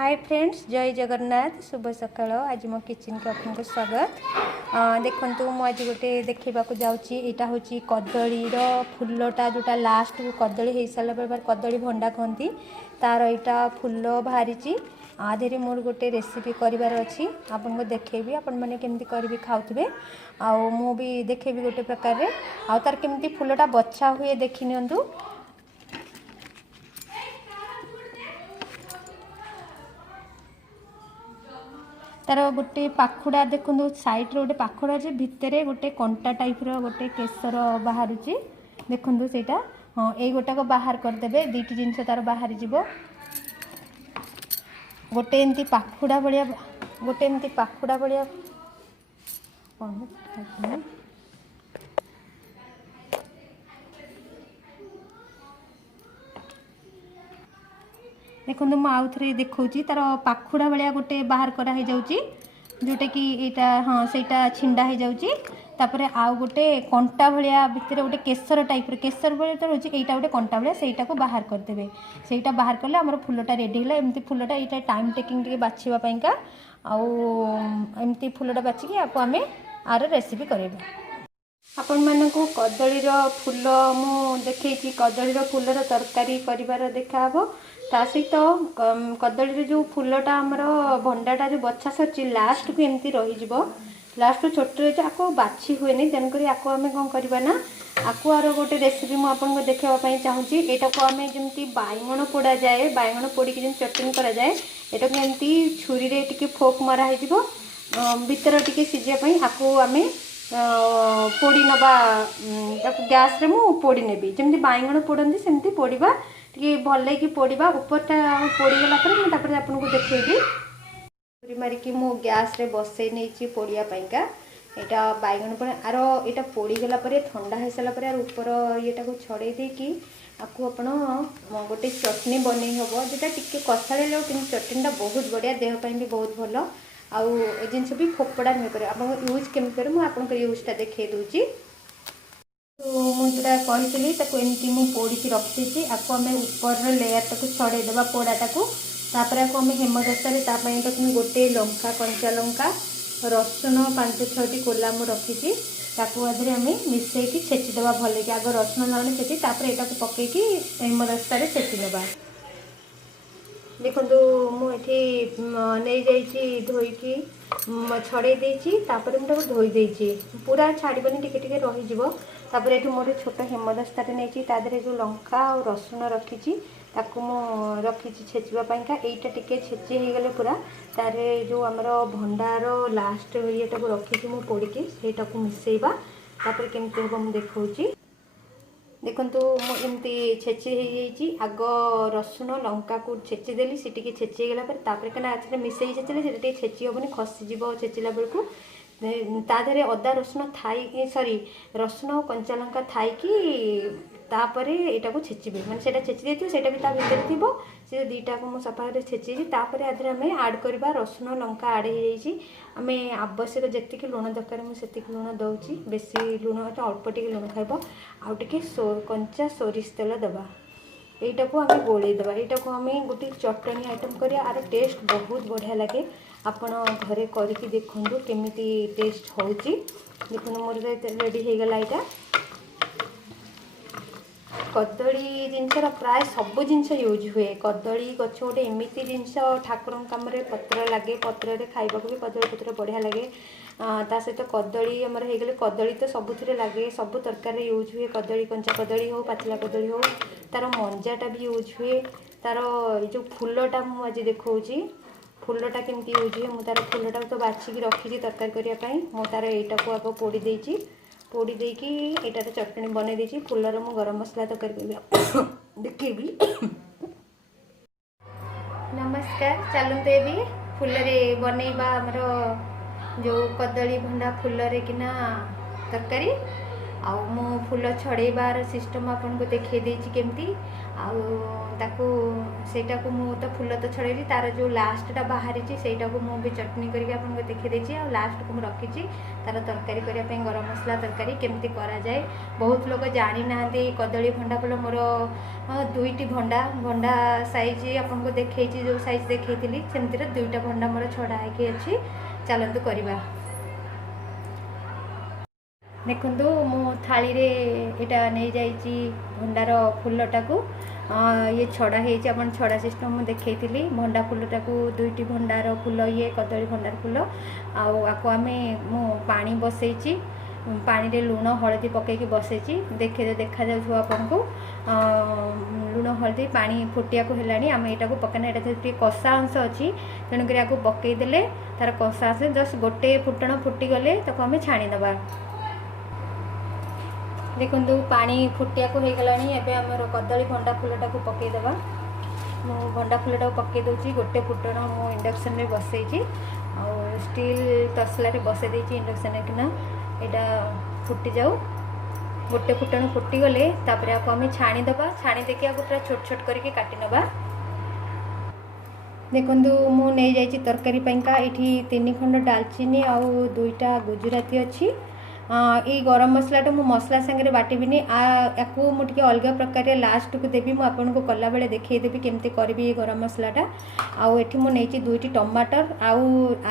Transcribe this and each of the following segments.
Hi friends, जय जगन्नाथ, शुभ सकाळ। आज मो किचन के आपको स्वागत। देखु मु आज गोटे देखा जाऊँगी। यहाँ हूँ कदलीर फुलटा जोटा लास्ट को कदली हो सारा पर कदली भंडा कहती तार यहाँ फुल बाहरी आधे मोर गोटे रेसिपी करार अच्छी आपको देखेबी आपण मैंने केमती करी खाऊे आउ भी देखेबी गोटे प्रकार तार केमती फुलटा बछा हुए देखी नियंतु। तार गोटे पाखुड़ा देखो साइड रे गोटे पाखुड़ा जे भितर गोटे कंटा टाइप गोटे केसर बाहर देखो सेटा। हाँ, यही गोटाक बाहर करदे दुईट जिनस तार बाहरी जीव गोटे एमती पाखुड़ा भाया गोटे एमती पाखुड़ा भाया देखो मुझे आउ थे देखा तार पाखुड़ा भाया गोटे बाहर कराई जाऊँगी जोटा कि यहाँ हाँ सेटा छिंडा हो जाऊँगी। तापर आउ गोटे कंटा भाया भितर गोटे केसर टाइप केसर भाया तो रोचे यहाँ गोटे कंटा भाया से बाहर करदे से बाहर कले आम फुलटा रेडी है। एमती फुलटा यहाँ टाइम टेकिंग टे बाछवापाईका आमती फुलटा बाछिकी आपको आम आर रेसिपी करेगा। आपण मानक कदलीर फूल मु देखी कदलीर फूलर तरकारी कर देखाब ता सहित कदली जो फूलटा आमर भंडाटा जो बछा सर लास्ट को एमती रही लास्ट छोट रही आपको बाछी हुए तेणुक आपको आम कौन करवा ना आपको आर गोटे रेसिपी मुझे देखापी चाहूँगी। यहाँ को आम जमी बैगण पोड़ा जाए बैगण पोड़ी की चटनी कराए यहाँ को एमती छुरी रे टिके फोक मराई भीतर टिके सीझापी आपको आम पोड़ी नवा गैस रे मु पोड़ी नेबी जमी बैगण पोड़ती सेमती पोड़ा टे भल कि पोड़ा उपरटा पोड़गला मुझे आपको देखेबी छुरी मारिकी मु गैस रे बसई नहीं पोड़ापाईका यहाँ बैगण पोड़ा आर यहाँ पोड़गला ठंडा हो सारापर आर ऊपर येटा को छड़े देकी आपको आपण गोटे चटनी बनई हम जोटा टी कषाड़े कि चटनीटा बहुत बढ़िया देहपाई भी बहुत भल आउ जिनस भी फोपड़ा नुहे कर आप यूज केमी कर मुझे यूजटा देखा दूसरी। तो मुझा कही एमती मुझे पोड़ी रखी आपको आम ऊपर लेयर टाक छड़ेदेवा पोड़ाटा को तापर आपको आम हेमदस्तार गोटे लंका कंचा लंका रसुण 5-6टी कोला मु रखी आधे आम मिसईकी छेचिदेवा भल कि आग रसुण ना छेची यहाँ को पकईकी हेमदस्तार छेचिदेवा। देखो मुझे नहीं जाइए धोईकी छड़े देपर मुझे धोई देती पूरा छाड़बनी टिके टिके रही ये मोटे छोट हेमदस्तार नहीं तादे जो लंका और रसुण रखी ताकू रखी छेचवापाईका यहाँ टिके छेची हो गले पूरा तार जो आमर भंडार लास्ट ये रखी मु पोड़ी से मिसेबा तापर केमती हम मुझे देखा। देखु मुझे छेची हो आग रसुण लंका को छेचीदेली सी टी छेची गलापर कहीं मिसई छेचिले से छेची हेनी खसीज छेचिला बेलू ताधे अदा रसुण थाई सॉरी रसुण कंचा लंका थाई तापर यहाँ को छेचे मैंने से छेची देती से भर थी से दुईटा को मुझे सफा छेची तापर आधे आम आड करवा रसुण लंका आड होमें आवश्यक जी लुण दरकार मुझे लुण दूसरी बेसी लुण अल्प टे लुण खाइब आउ टे कंचा सोरिष तेल दबा यहाँ को आम गोलेदेवा यहाँ को आम गोटे चटनी आइटम करिया आर टेस्ट बहुत बढ़िया लगे आपण घरे करके देखूँ केमी टेस्ट हो देखो मोर रेडी हो गला यहाँ कदली जिनसर प्राय सब जिनस यूज हुए कदली गछ गोटे एमती जिनस ठाकुर कम पत्र लगे पत्र खाइबा भी कदली पत्र बढ़िया लगे ता सहित कदली आमर हो गले कदली तो सबुथ लगे सब तरकार यूज हुए कदली कंचा कदली हो पाचिला कदली हो तार मंजाटा भी यूज हुए तार जो फूलटा मुझे देखी फूलटा केमती यूज हुए मुझे तार फूलटा तो बाछिकी रखी तरकारी करने मुझे तार यहाँ को आप पोड़ी देती पोड़ी देकी यहाँ चटनी बनई देती फूलर मु गरम मसला तरकारी देखेबी। नमस्कार, चलते भी फूलरे बनईबा आमर जो कदली भंडा फूलरे किना तरकारी आउ मो फूल छड़ेबार सिस्टम आपको देखे देछि केमती आउ ताकू सेटा को मु तो फूल तो छड़ेली तार जो लास्टटा बाहरी सेटा को मु भी चटनी करके आपको देखे देछि आ लास्ट को मु रखी तार तरकारी करिया पे गरम मसला तरकारी केमती करा जाए। बहुत लोग जानी नांती कदली भंडा फूल मोर दुईटी भंडा भंडा साइज आपको देखी जो साइज देखी सेमती दुईटा भंडा मोर छड़ा है अच्छी चलतु करवा। देखु मु थाली रे एटा नहीं जाइए भंडार फूलटा को ये छड़ा है छड़ा सिस्टम मुझे देखी भंडा फूलटा को दुईटी भंडार फूल ये कदली भंडार फूल आको आम मु पानी बसई पानी रे लुण हलदी पकईकि बसई देखे देखा जाऊ आपन को लुण हलदी पानी फुटिया को हेलानी आम यहाँ पकना ये कषा अंश अच्छी तेणुक पकईदे तार कषा अंश जस्ट गोटे फुटण फुटीगले ताको आम छाणीदबा। देखु पानी फुटिया को हो गलानी एबे हमर कदली भंडा फूलटा को पकईदबा। मु भंडा फूलटा को पकई दूची गोटे फुटण मु इंडक्शन में बसई स्टील तसला रे बसई देची इंडक्शन किना एटा फुटी जाऊ गोटे फुटण फुटीगले तापर आपको आम छाणीदबा छाणी देखिए आपको पूरा छोट छोट करके काटी नबा। देखु मु नहीं जाइए तरकारी पाइंका ये 3 खंड डालचीनी आउ 2टा गुजराती अच्छी ये गरम मसलाटा मु मसला संगे बाटबिनी याकू मुझे अलग प्रकार लास्ट को देवी मुझे आपको कला बेले देखईदेवी केमती करी ये गरम मसलाटा आउ एठी मु नहीं 2टी टमाटर आउ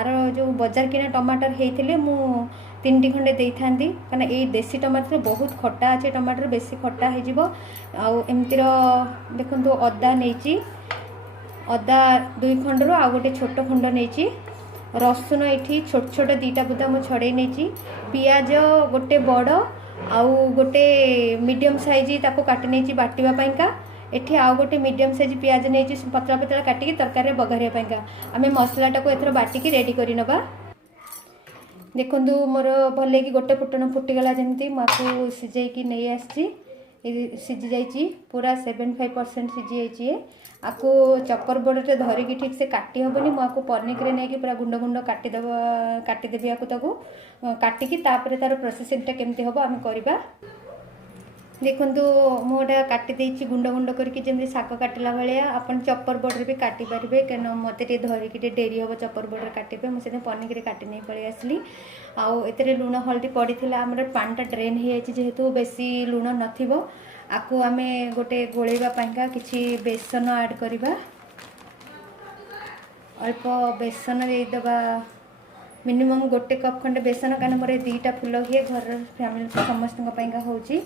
आर जो बजार किना टमाटर होते मु 3टी खंडे दे था कहना ये देसी टमाटर बहुत खटा अच्छे टमाटर बेसी खटा हो एमतीर देखो अदा नहीं अदा 2 खंड आउ गोटे छोट खंड नहीं रसुन ये छोट छोट 2टा बुदा मु छड़े नहीं पियाज गोटे बड़ आउ गोटे मीडियम साइज ताको काटी नहीं बाटिबा पाइंका एठी आउ गोटे मीडियम साइज पियाज नहीं पतला पतला काटिकी तरकारी बघारिया पाइंका आम मसलाटा को एथर बाटिकी रेडी करी नबा। देखु मोर भले कि गोटे फुटण फुटीगला जमी मुझे सीझे नहीं आसी सीझी जाइए पूरा 75% सीझी जाइए आपको चपर बोर्ड धरिकी ठीक से काटी हेनी मुझे पनिक नहीं पूरा गुंड गुंड काटिदेवी आपको काटिकी तापर तार प्रोसेसिंगटा केमती हम आम करवा। देखु मुझे काटिदे गुंड गुंड करके जमी शाग काटिला भाया आप चपर बोर्ड भी काटी पारे क्या मत धरिकी डेरी हम चपर बोर्ड काटे मुझे पनिक काटी नहीं पलि आसली आउ ए लुण हल्दी पड़ा आम पानीटा ड्रेन हो जेहेतु बेसी लुण नथिबो आकु आम गोटे गोलेवाई किसी बेसन ऐड करवा अल्प बेसन देदबा मिनिमम गोटे कप खंडे बेसन कारण मोर 2टा फूल हुए घर फैमिली समस्त होची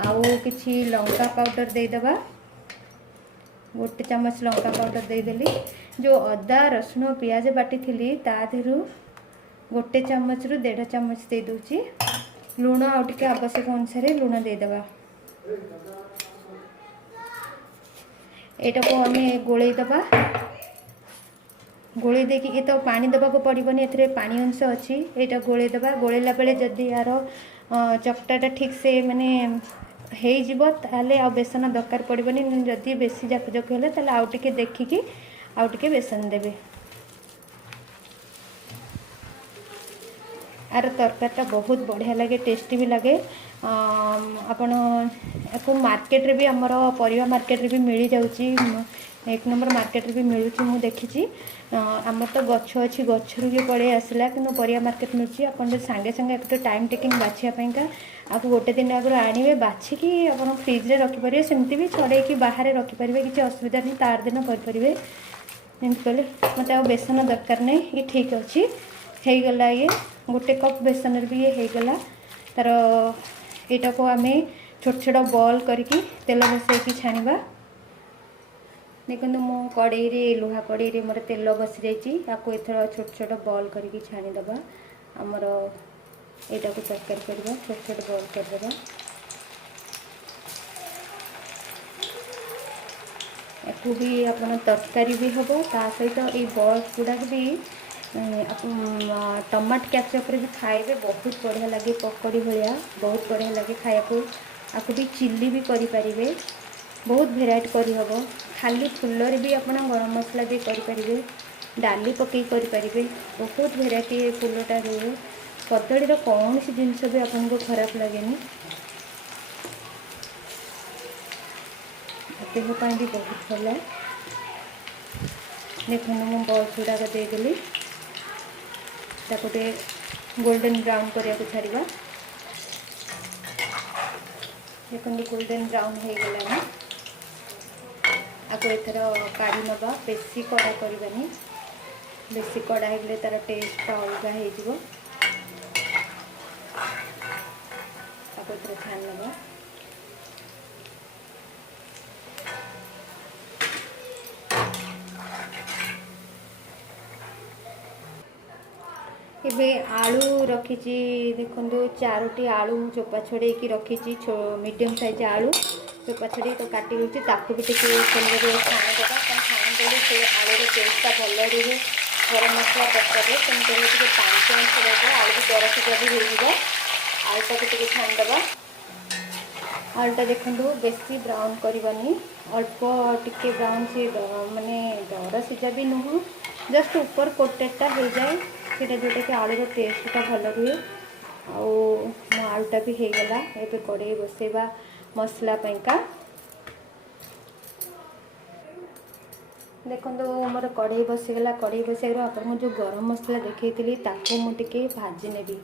आउ किछि लंका पाउडर देदबा गोटे चम्मच लंका पाउडर देदेली जो अदा रसुण पियाज बाटी थी ताधु गोटे चम्मच रु 1.5 चम्मच दे दूची लुण आउ टिके आवश्यक अनुसार लुण देदबा एटा को आम गोलेदबा गोले देकी ये तो पानी दबा को पड़ोनी ए पानी अंश अच्छी यहाँ गोलेदबा गोलेला बेले जदि यार चकटाटा ठीक से माने होले आ बेसन दरकार पड़ोनी जदि बेसी जाक जाक है आउ टिके देखिकी आउ टिके बेसन देवे आर तरकारीटा बहुत बढ़िया लगे टेस्टी भी लगे आपण आपको मार्केट रे भी आमर परिवा मार्केट रे भी मिल जाउची 1 नंबर मार्केट रे भी मिलूची मु देखी आम तो गछ अच्छी गचरू भी पड़े आसला कि परिवा मार्केट मिलूँ आप सांगे सांगे एक टाइम टेकिंग बाछापाईका आपको गोटे दिन आगे आणवे बाछिकी आप फ्रिज रे रखिपारे सेमती भी छड़े बाहर रखिपारे किसी असुविधा नहीं तार दिन करें एमती कले मत आ बेसन दरकार नहीं ये ठीक अच्छी गला ये गोटे कप बेसन भी ये होगला तार यहाँ को आम छोट छोट बॉल करके तेल बसैकी छाणवा। देखो मो कड़े रे लुहा कड़े रे मोर तेल बसी जाइए आपको एथर छोट छोट बॉल करके छाणीदबा आमर यहाँ को तरकारी करवा छोट छोट बॉल करदे याकू भी आप तरकारी भी हम ता सहित ये बॉल गुड़ाक भी टमाट कैचअप भी खाइबे बहुत बढ़िया लगे पकड़ी भाया बहुत बढ़िया लगे खाया को आपको भी चिल्ली भी करें बहुत भेराइटी करहब खाली फुलर भी आप गरम मसला भी करें डाली पकई करें बहुत भेराइटी फुलटा हुए कदलीर कौन सी जिनस भी आपको खराब लगे देह ପାଇଁ भी बहुत भल। देखो मु बल्स गुड़ाक देदेली गोटे गोल्डन ब्राउन करने को छाड़ा। देखो गोल्डन ब्राउन हो गलानी आपको एथर काढ़ी नवा बेसी कड़ा करवानी बेसी कड़ा हो तार टेस्ट अलग हो छान नवा। एबे आलू रखी देखो 4टी आलू चोपा छड़े रखी मीडियम साइज आलू चोपा छड़े तो काटी दूसरी ताकू भी टे तेल छाणीदेवा छाणीदे से आलूर टेस्टा भल रहे गरम मसला तरकारी तेणु तेल टे पांच अंश रहा आलू भी दर सिजा भी हो आलूटा टे छाणीदेवा। आलूटा देखो बेसी ब्राउन करवानी अल्प टिके ब्राउन से माने दर सिजा भी नुह जस्ट ऊपर कोटेडटा हो जाए सीटा जोटा कि आलूर टेस्टा भल रुए। मो आलूटा भी हो गला एबे कड़े बसेबा मसला पैंका। देखो मोर कड़े बसीगला कड़े बसैर आपको जो गरम मसला देखी मुझे भाजी नेबी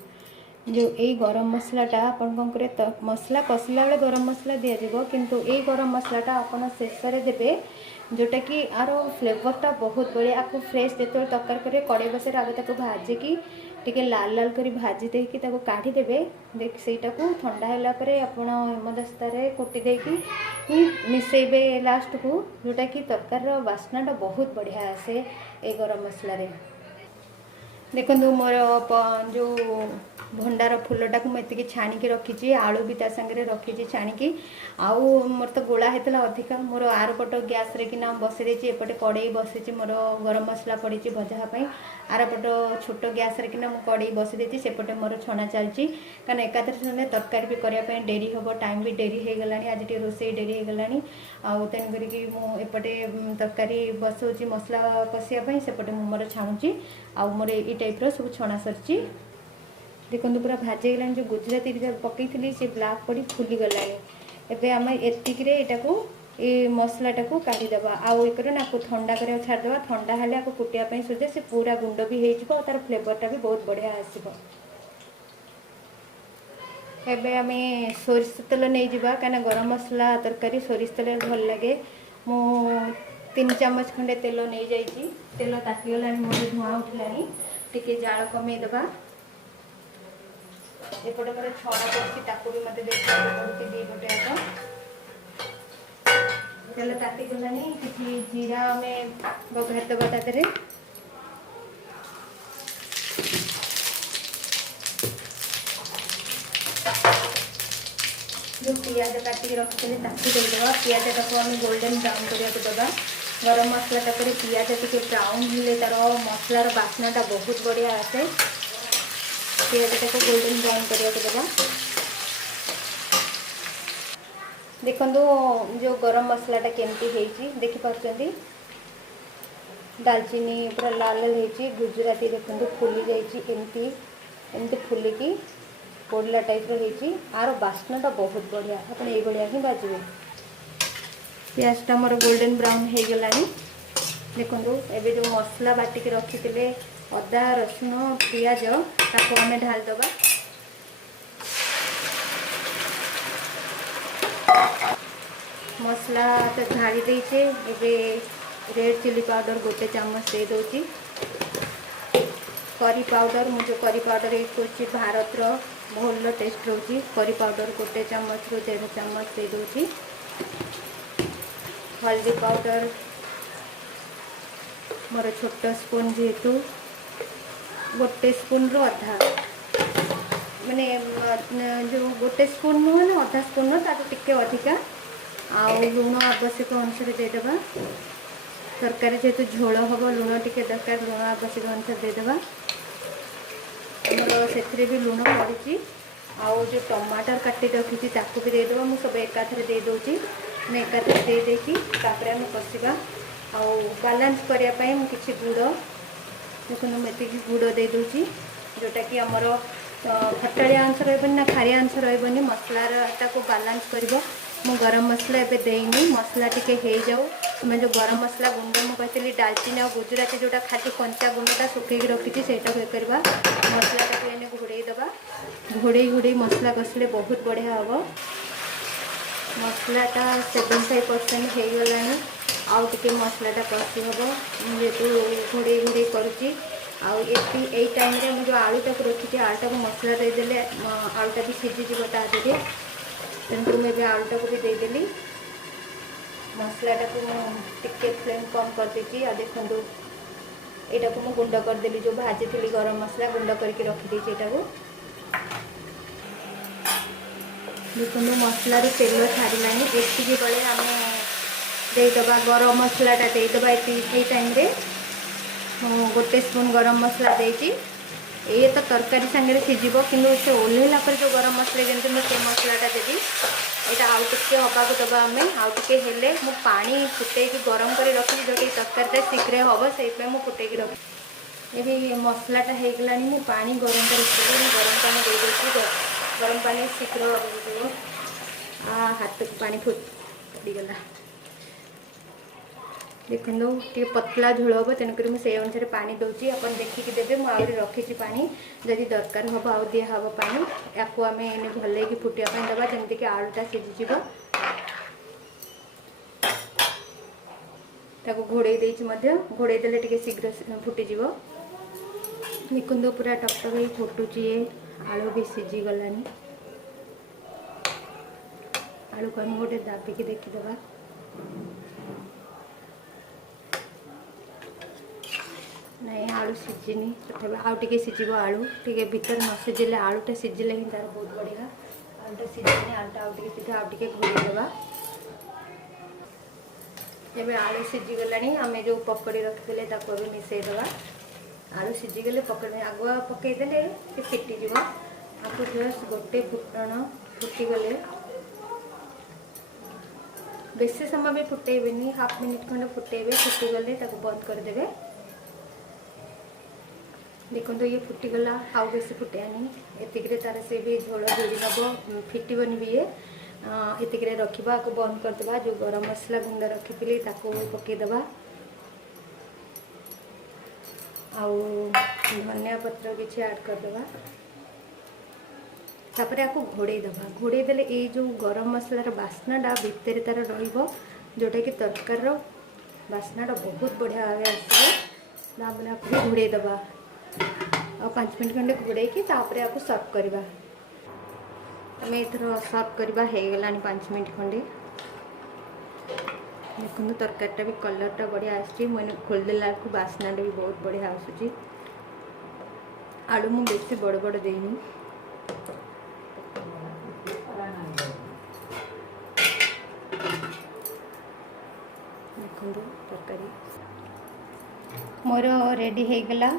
जो यही गरम मसलाटा आपन कौन करे तो मसला कषिला बेले गरम मसला दि जाव किंतु यही गरम मसलाटा आपन शेष देवे जोटा कि आर फ्लेवरटा बहुत बढ़िया आपको फ्रेश जो तरकारी करेंगे कड़े बसर आगे ताको भाजिकी टिके लाल लाल कर भाजी देकी ताको काढ़ी देबे देख सेटा को ठंडा होला परे आपण हेमदस्ता रे कुटी देकी मिसेबे लास्ट को जोटा कि तरकार बास्नाटा बहुत बढ़िया आसे ए गरम मसला रे। देखो मोर जो भंडार फुलटा को मुझे छाणी रखी आलू भी सांगे रखी छाणी आउ मोर तो गोला होता अधिका मोर आर पट गैस रे किना बसई देती एपटे कड़े बसी मोर गरम मसला पड़ी भजापी आर पट छोट गैस रे किना कड़े बसई देती सेपटे मोर छणा चलती कारण एकाथरे तरकारी भी करने डेरी हम टाइम भी डेरी हो गला आज टे रोसे डेरी हो गला आउ तेन करपटे तरकारी बसाऊँगी मसला कषापी सेपटे मोर छाणुची आउ मोर ये टाइप सब छणा सरी। देखो पूरा भाजी गला जो गुजराती पकई थी से ब्लाक पड़ी फुली गला एबे आम एतिक को ये मसलाटा को काढ़ीदेवा आउ एक ना ठंडा कर छाड़देवा ठंडा हेल्ले आपको कुटियापी सुझे से पूरा गुंड भी हो तार फ्लेवरटा भी बहुत बढ़िया आसब। एबे आम सोरिष तेल नहीं जावा कहीं गरम मसला तरकारी सोरिष तेल भल लगे मु 3 चामच खंडे तेल नहीं जाइए तेल तातीगला मोर धुआं उठला टिके जाल कमेदेवा एपटे मोर छड़ा पड़ी भी मत देखा पड़ी दी गोटे आग तेल ताती गलानी कि जीरा आम बघार देवा तादे जो पियाज काटिक रखी देदेवा पियाज टाक आम गोल्डन ब्राउन करने देवा गरम मसला टाक पियाज टे ब्राउन हेल्ले तार मसलार बास्नाटा बहुत बढ़िया आसे पियाजटा को गोल्डन ब्राउन करने देवा। देखो जो गरम मसलाटा केमती होती देखिपी दालचीनी पूरा लाल लाल होती गुजराती देखो फुली जामती एमती फुलिकी पोड़ला टाइप रही आर बास्नाटा बहुत बढ़िया आप ये ही बाजवे। पियाजटा मोर गोल्डन ब्राउन हो गलानी देखो एबे जो मसला बाटिक रखी अदा रसुण पियाज ताको आम ढालदेवा मसला तो ढाली देचे एबे रेड चिली पाउडर गोटे चामच दे दूची करी पाउडर मुझे करी पाउडर यूज कर भारत भल टेस्ट रोची करी पाउडर गोटे चामच रू 1.5 चामच दे दूची हल्दी पाउडर मोर छोट स्पून जेहेतु गोटे स्पून रो अधा माने जो गोटे स्पून नुहे ना अधा स्पून टे अधिका आउ लुण आवश्यक अनुसार देदेवा तरकारी जेहेतु झोल हम लुण टे दरकार लुण आवश्यक अनुसार देदेवा आमर से भी लुण पड़ी आउ जो टमाटर काटी रखी ताकू भी देदेवा मुझे सब एकाथरे दे दूची मैं एकाथरे दे देकी तापर आम कषा आउ बालांस करने किसी गुड़ देखो मुझे गुड़ दे दूची जोटा कि आमर खटाड़िया अंश रही ना खारिया अंश रही मसलार को बालांस कर मु गरम मसला एबे देनी मसला टिके हो जाऊ मैं जो गरम मसला गुंड मुझे डालचीनी और गुजराती जोटा खाली कंचा गुंडा सुखी रखी से करवा मसला टाइम घोड़े दबा घोड़े घोड़े मसला कषिले बहुत बढ़िया हम मसलाटा 75% हो गलानी आउ टिके मसलाटा कषि हम जेहेतु घोड़े घोड़े करुच्ची आई टाइम रे मुझे आलूटा को रखी आलूटा को मसला देदेले आलूटा भी सीझीज तादे तेणुक मुझे आलूटा को भी देदेली मसलाटा को टिके फ्लेम कम कर देती देखो यहाँ को मुझे गुंड करदेली जो भाजी थी गरम मसला गुंड करके रखी यहाँ को देखो मसलार तेल छाड़िला ये बेले आम देदबा गरम मसलाटा देदबा ये टाइम रे गोटे स्पून गरम मसला देती ये तो तरकारी सांगे सीझब कि से ओल्ला पर जो गरम मसला जमी मुझे मसलाटा देवी यहाँ आउ टे हवा को दबा आम आउ टे हेले मु पानी फुटे गरम कर रखी जो तरकारी शीघ्र हम से फुटे रखी ये मसलाटा हो गला मु पानी गरम कर गरम पानी दे देती गरम पानी शीघ्र हाथ को पानी फुटगला देखो टे पतला झोल हम तेणुक मुझे अनुसार पानी दूसरी आप देखिकी देवे मुझे रखी पानी जदि दरकार हम आउ दिया हम पानी या आम भल फुटापी दबा जमीक आलूटा सीझीज घोड़े घोड़े देले टिके शीघ्र फुटीज देखो पूरा टकटक ही फुटुची आलू भी सीझी गलानी आलू को आम गोटे दाबिकी देखीदबा नहीं आलू सीझीनी तथा आउ टे सीझ आलू टे भीतर न सीझे आलूटा सीझिले ही तार बहुत बढ़िया आलूटा सीझीनी आलूटा आउ टे सीधा आउ टे घोड़ेदेवा एवं आलू सीझीगला आम जो पकड़ी रखीदे भी मिसईदे आलू सीझीगले पकड़ आगुआ पकईदे फिटिज आपको जस्ट गोटे फुटण फुटीगले बेसी समय भी फुटेबे हाफ मिनिट खंडे फुटेबे फुटीगले बंद करदे देखो ये फुटीगला आउ बेसी फुटेनी एतिक तार से भी झोल जोड़ी नब फिटबनी भी ये एतिक रखा को बंद करदे जो गरम मसला गुंड रखी थी पकईदबा आउ धनिया पत्र किसी ऐड करदबा तापर आपको घोड़े देले ये जो गरम मसलार बास्नाटा भितर तार रोटा कि तरकार बास्नाटा बहुत बढ़िया भाव आसो आपको घोड़ेदबा और 5 मिनट खंडे घोड़े आपको सर्व करवा आम एथर सर्व करवा हो गलानी 5 मिनट खंडे देखो तरकारीटा भी कलरटा बढ़िया मैंने खोलदेला बास्नाटा भी बहुत बढ़िया आसूँ आलू मु बेसी बड़ बड़ देनी देखो तरकारी मोर रेडी हो गला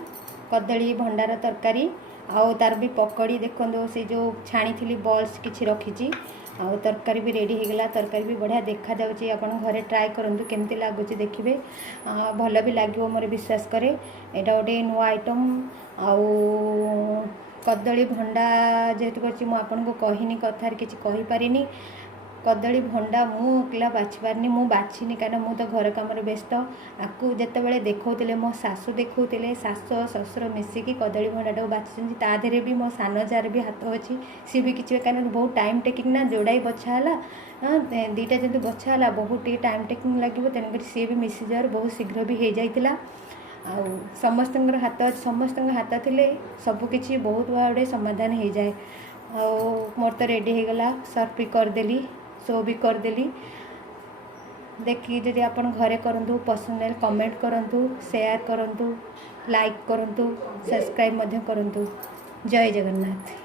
कदली भंडार तरकारी आउ तार भी पकड़ी देखो से जो छाणी थी बॉल्स किसी रखी आउ तरकारी भी रेडी हो गला तरकारी भी बढ़िया देखा जाउची आपण घरे ट्राए करंतु केमती लागुच देखिए भल भी लगे मोर विश्वास करे एटा गोटे नुआ आइटम आउ कदली भंडा जेहेतु करछि मु आपन को कहिनी कथार किछि कहि पारिनी कदली भंडा मु अकेला बाछि पारनी मु बाछिनी कारण मु तो घर काम व्यस्त आपको जिते बड़े देखौले मो सासू देखौले सासु ससुर मिसिकी कदली भंडाटा बाछिଛନ୍ତି ता देहरे भी मो सान जार भी हाथ अच्छी सी भी किसी कारण बहुत टाइम टेकिंग ना जोड़ाई बछाला दीटा जब बछाला बहुत टाइम टेकिंग लगे तेणुक सी भी मिसी जार बहुत शीघ्र भी हो जाता समस्त हाथ समस्त हाथ थे सबकि बहुत बड़े समाधान हो जाए मोर तो रेडी हो गला सर्व भी करदेली शो भी करदेली देखिए जदि आप घरे करूँ पसंद है कमेंट करूँ शेयर करूँ लाइक करूँ सब्सक्राइब करूँ जय जगन्नाथ।